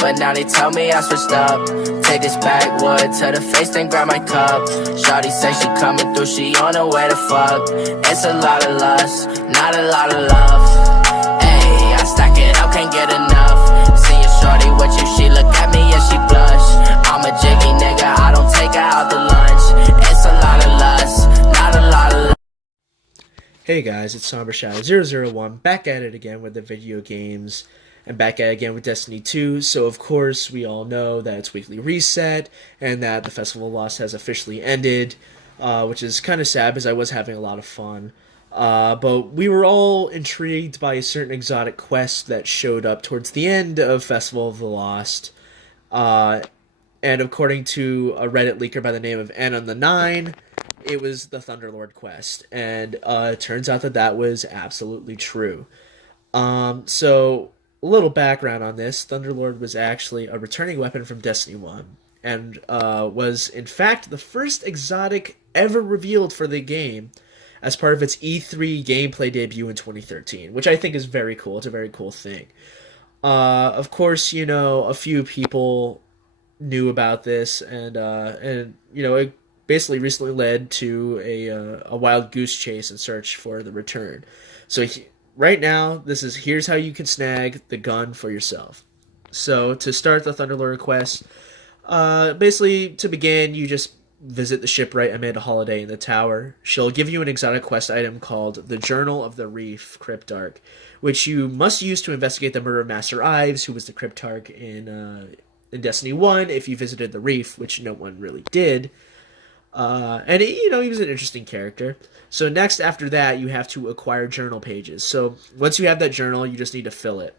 but now they tell me I switched up. Take this backwood to the face, then grab my cup. Shawty say she coming through, she on her way to fuck. It's a lot of lust, not a lot of love. Ayy, I stack it up, can't get enough. Seeing shorty with you, she look at me and she blush. I'm a jiggy nigga, I don't take her out to lunch. It's a lot of lust, not a lot of love. Hey guys, it's Somber Shadow 001, back at it again with the video games, and back at it again with Destiny 2. So of course, we all know that it's Weekly Reset, and that the Festival of Lost has officially ended, which is kind of sad because I was having a lot of fun. But we were all intrigued by a certain exotic quest that showed up towards the end of Festival of the Lost. And according to a Reddit leaker by the name of N on the 9, it was the Thunderlord quest. And it turns out that that was absolutely true. So, a little background on this. Thunderlord was actually a returning weapon from Destiny 1. And was, in fact, the first exotic ever revealed for the game as part of its E3 gameplay debut in 2013, which I think is very cool. It's a very cool thing. Of course, you know, a few people knew about this, and you know, it basically recently led to a wild goose chase and search for the return. So right now, here's how you can snag the gun for yourself. So to start the Thunderlord quest, basically to begin, you just visit the shipwright Amanda Holiday in the tower. She'll give you an exotic quest item called the Journal of the Reef Cryptarch, which you must use to investigate the murder of Master Ives, who was the Cryptarch in Destiny 1, if you visited the Reef, which no one really did. And he was an interesting character. So next, after that, you have to acquire journal pages. So once you have that journal, you just need to fill it.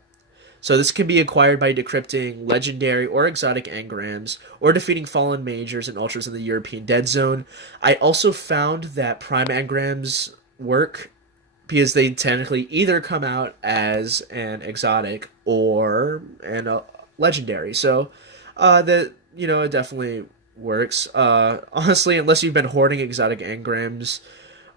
So this can be acquired by decrypting legendary or exotic engrams, or defeating fallen majors and ultras in the European Dead Zone. I also found that prime engrams work because they technically either come out as an exotic or a legendary. So it definitely works. Honestly, unless you've been hoarding exotic engrams,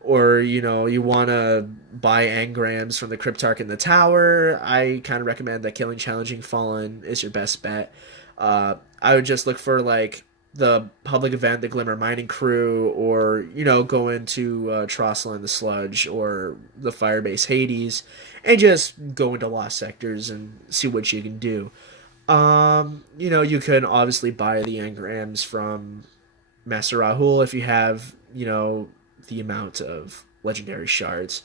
or you want to buy engrams from the Cryptarch in the tower, I kind of recommend that killing Challenging Fallen is your best bet. I would just look for like the public event, the Glimmer Mining Crew, or go into Trostland the Sludge or the Firebase Hades, and just go into Lost Sectors and see what you can do. You can obviously buy the engrams from Master Rahul if you have the amount of legendary shards.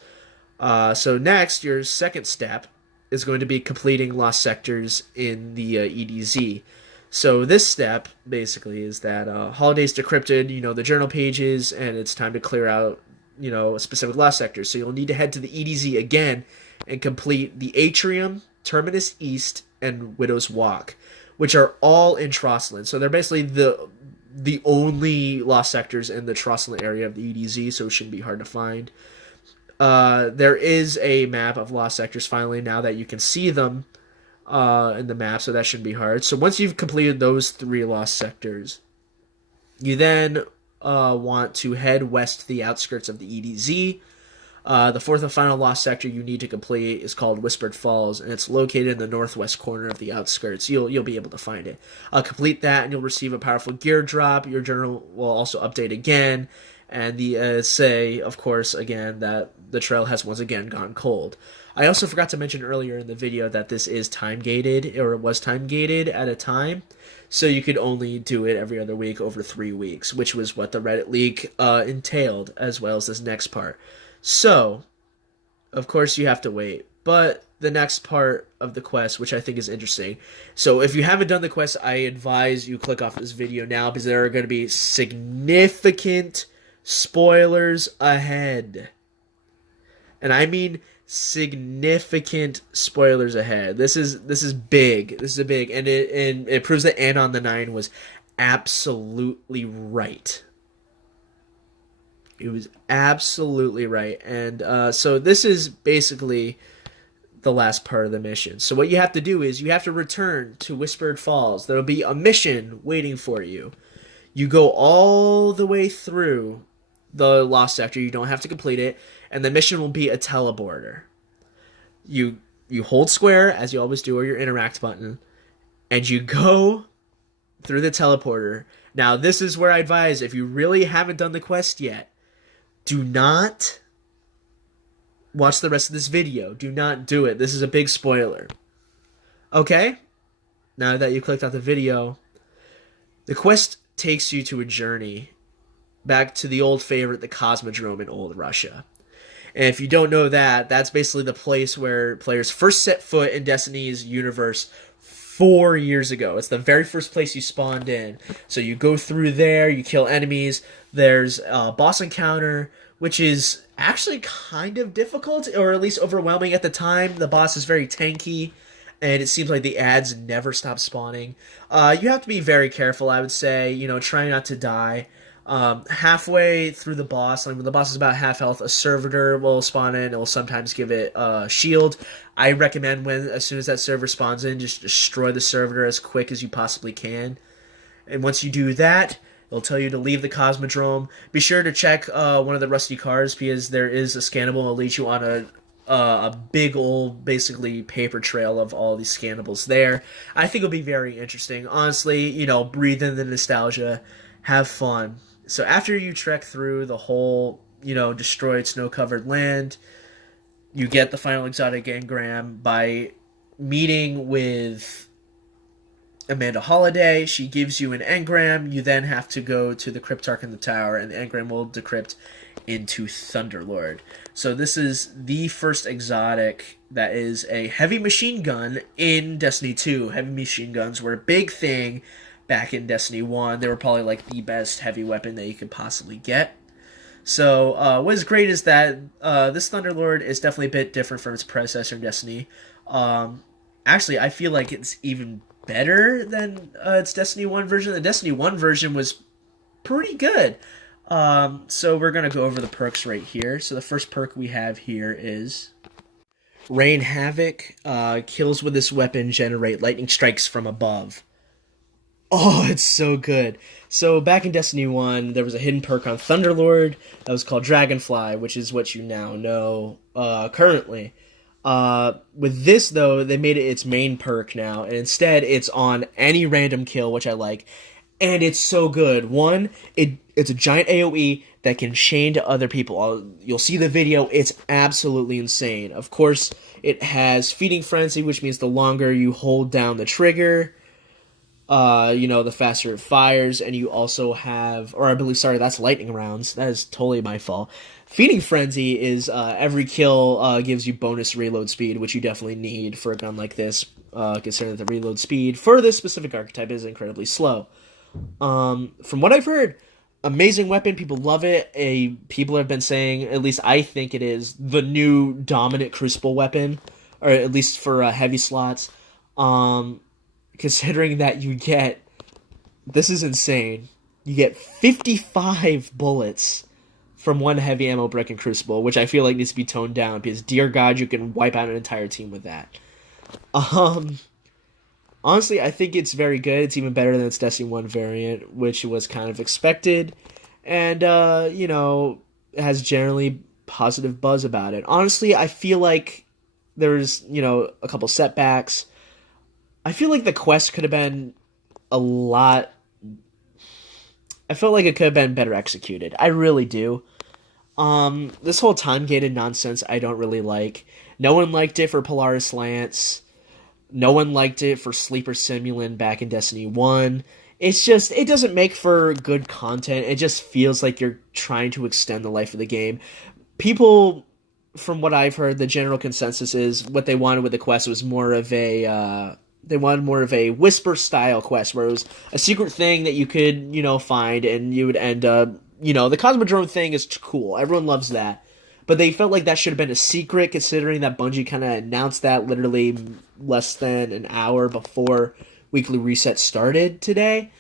So next, your second step is going to be completing Lost Sectors in the EDZ. So this step, basically, is that Holiday's decrypted, the journal pages, and it's time to clear out, a specific Lost Sector. So you'll need to head to the EDZ again and complete the Atrium, Terminus East, and Widow's Walk, which are all in Trostland. So they're basically the only Lost Sectors in the Trostland area of the EDZ, so it shouldn't be hard to find. There is a map of Lost Sectors finally now that you can see them in the map, so that shouldn't be hard. So once you've completed those 3 Lost Sectors, you then want to head west to the outskirts of the EDZ. The 4th and final Lost Sector you need to complete is called Whispered Falls, and it's located in the northwest corner of the outskirts. You'll be able to find it. Complete that, and you'll receive a powerful gear drop. Your journal will also update again, and the say, of course, again, that the trail has once again gone cold. I also forgot to mention earlier in the video that this is time-gated, or it was time-gated at a time, so you could only do it every other week over 3 weeks, which was what the Reddit leak entailed, as well as this next part. So, of course, you have to wait. But the next part of the quest, which I think is interesting. So, if you haven't done the quest, I advise you click off this video now, because there are going to be significant spoilers ahead. And I mean significant spoilers ahead. This is big. This is big, and it proves that Ann on the 9 was absolutely right. It was absolutely right. And so this is basically the last part of the mission. So what you have to do is you have to return to Whispered Falls. There will be a mission waiting for you. You go all the way through the Lost Sector. You don't have to complete it. And the mission will be a teleporter. You hold square, as you always do, or your interact button. and you go through the teleporter. Now, this is where I advise, if you really haven't done the quest yet, do not watch the rest of this video. Do not do it. This is a big spoiler. Okay? Now that you clicked out the video, the quest takes you to a journey back to the old favorite, the Cosmodrome in old Russia. And if you don't know that, that's basically the place where players first set foot in Destiny's universe 4 years ago. It's the very first place you spawned in. So you go through there, you kill enemies. There's a boss encounter, which is actually kind of difficult, or at least overwhelming at the time. The boss is very tanky, and it seems like the ads never stop spawning. You have to be very careful, I would say. Try not to die. Halfway through the boss, like when the boss is about half health, a servitor will spawn in. It will sometimes give it a shield. I recommend as soon as that server spawns in, just destroy the servitor as quick as you possibly can. And once you do that, it'll tell you to leave the Cosmodrome. Be sure to check one of the rusty cars, because there is a scannable. It'll lead you on a big old, basically, paper trail of all these scannables there. I think it'll be very interesting. Honestly, breathe in the nostalgia. Have fun. So after you trek through the whole, destroyed snow-covered land, you get the final exotic engram by meeting with Amanda Holiday. She gives you an engram. You then have to go to the Cryptarch in the tower, and the engram will decrypt into Thunderlord. So this is the first exotic that is a heavy machine gun in Destiny 2. Heavy machine guns were a big thing back in Destiny 1. They were probably like the best heavy weapon that you could possibly get. So what is great is that this Thunderlord is definitely a bit different from its predecessor in Destiny. Actually, I feel like it's even better than its Destiny 1 version. The Destiny 1 version was pretty good. So we're going to go over the perks right here. So the first perk we have here is Rain Havoc. Kills with this weapon generate lightning strikes from above. Oh, it's so good. So back in Destiny 1, there was a hidden perk on Thunderlord that was called Dragonfly, which is what you now know currently. With this, though, they made it its main perk now, and instead it's on any random kill, which I like, and it's so good. One, it's a giant AoE that can chain to other people. You'll see the video. It's absolutely insane. Of course, it has Feeding Frenzy, which means the longer you hold down the trigger, the faster it fires, and you also have, that's lightning rounds. That is totally my fault. Feeding Frenzy is every kill gives you bonus reload speed, which you definitely need for a gun like this, considering that the reload speed for this specific archetype is incredibly slow. From what I've heard, amazing weapon. People love it. People have been saying, at least I think it is, the new dominant Crucible weapon, or at least for heavy slots. Considering that this is insane, you get 55 bullets from one heavy ammo brick in Crucible, which I feel like needs to be toned down, because dear God, you can wipe out an entire team with that. Honestly, I think it's very good. It's even better than its Destiny 1 variant, which was kind of expected, and, it has generally positive buzz about it. Honestly, I feel like there's, a couple setbacks. I feel like the quest could have been I felt like it could have been better executed. I really do. This whole time-gated nonsense I don't really like. No one liked it for Polaris Lance. No one liked it for Sleeper Simulant back in Destiny 1. It's just, it doesn't make for good content. It just feels like you're trying to extend the life of the game. People, from what I've heard, the general consensus is what they wanted with the quest was more of a... They wanted more of a Whisper-style quest, where it was a secret thing that you could, find, and you would end up... the Cosmodrome thing is cool. Everyone loves that. But they felt like that should have been a secret, considering that Bungie kind of announced that literally less than an hour before Weekly Reset started today.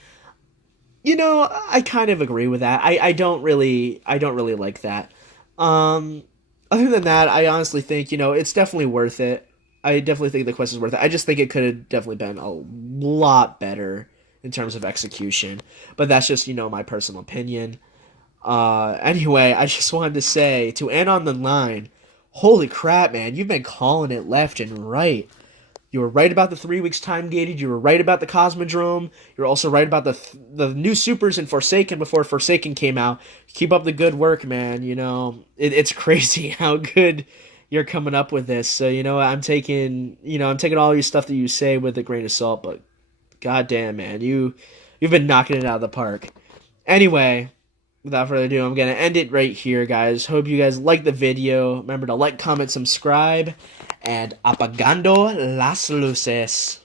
I kind of agree with that. I don't really like that. Other than that, I honestly think, it's definitely worth it. I definitely think the quest is worth it. I just think it could have definitely been a lot better in terms of execution. But that's just, my personal opinion. Anyway, I just wanted to say, to end on the line, holy crap, man, you've been calling it left and right. You were right about the 3 weeks time gated. You were right about the Cosmodrome. You're also right about the new supers in Forsaken before Forsaken came out. Keep up the good work, man. You know, it's crazy how good you're coming up with this. So, you know, I'm taking all your stuff that you say with a grain of salt, but goddamn, man, you've been knocking it out of the park. Anyway, without further ado, I'm gonna end it right here, guys. Hope you guys like the video. Remember to like, comment, subscribe, and apagando las luces.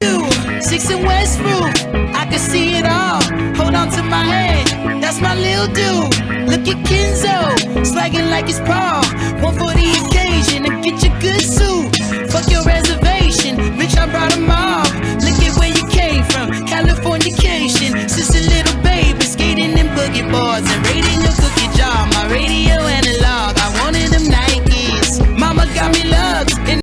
6 and West Roof, I can see it all. Hold on to my hand, that's my little dude. Look at Kenzo, slagging like it's Paul. One for the occasion and get your good suit. Fuck